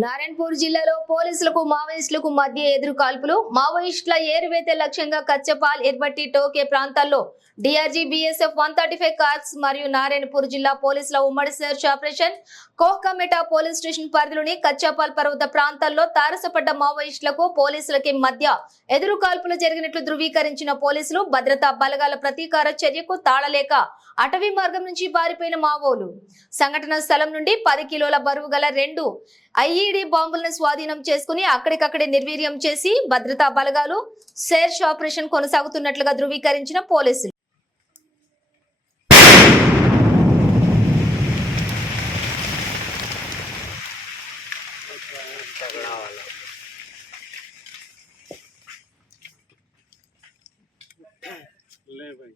నారాయణపూర్ జిల్లాలో పోలీసులకు మావోయిస్టులకు మధ్య ఎదురు కాల్పులు మావోయిస్టుల ఏరువేత లక్ష్యంగా కచ్చపాల్ ఎర్బట్టి టోకే ప్రాంతాల్లో DRG BSF one thirty five corps మరియు నారాయణపూర్ జిల్లా పోలీసుల ఉమ్మడి search operation Kohkameta police station పరిధిలోని కచ్చపాల్ పర్వత ప్రాంతాల్లో తారసపడ్డ మావోయిస్టులకు పోలీసులకి మధ్య ఎదురు కాల్పులు జరిగినట్లు ధృవీకరించిన పోలీసులు భద్రతా బలగాల ప్రతీకార చర్యకు తాళలేక అటవీ మార్గం నుంచి పారిపోయిన మావోలు. సంఘటన స్థలం నుండి పది కిలోల బరువు గల రెండు ఐఈడి బాంబులను స్వాధీనం చేసుకుని అక్కడికక్కడే నిర్వీర్యం చేసి భద్రతా బలగాలు సెర్చ్ ఆపరేషన్ కొనసాగుతున్నట్లుగా ధృవీకరించిన పోలీసులు ले भाई